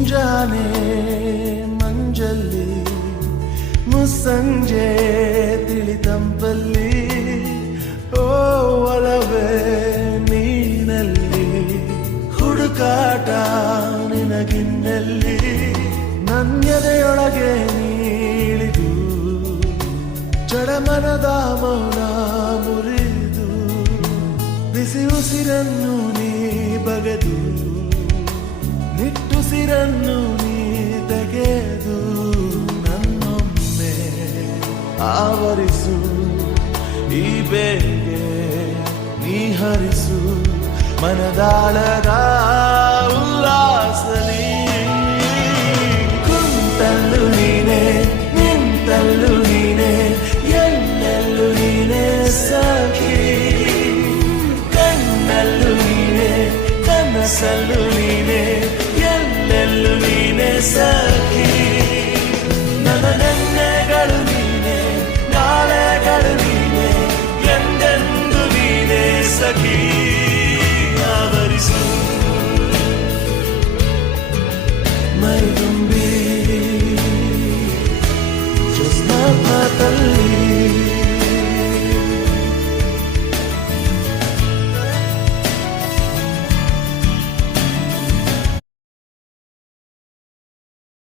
ಮುಂಜಾನೆ ಮಂಜಲ್ಲಿ ಮುಸ್ಸಂಜೆ ತಿಳಿತಂಪಲ್ಲಿ ಓ ಒಲವೇ ನೀನಲ್ಲಿ ಹುಡುಕಾಟ ನಿನಗಿನ್ನಲ್ಲಿ ನನ್ಯದೆಯೊಳಗೆ ನೀಳಿದು ಜಡಮನದ ಮೌನ ಮುರಿದು ಬಿಸಿ ಉಸಿರನ್ನು ನೀ ಬಗೆದು ನಿಟ್ಟುಸಿರನ್ನು ನೀ ತೆಗೆದು ನನ್ನೊಮ್ಮೆ ಆವರಿಸು ಈ ಬೇಗೆ ನೀ ಹರಿಸು ಮನದಾಳದ ಉಲ್ಲಾಸಲಿ ಕುಂತಲ್ಲು ನೀನೆ ನಿಂತಲ್ಲು ನೀನೆ ಎಲ್ಲೆಲ್ಲೂ ನೀನೆ ಸಖಿ ಕಣ್ಣಲ್ಲೂ ನೀನೆ ಕನಸಲ್ಲೂ ನೀನೆ ಎಲ್ಲೆಲ್ಲೂ ನೀನೆ ಸಖಿ ನನ್ನ ನೆನ್ನೆಗಳು ನೀನೆ ನಾಳೆಗಳು ನೀನೆ ಎಂದೆಂದು ನೀನೆ ಸಖಿ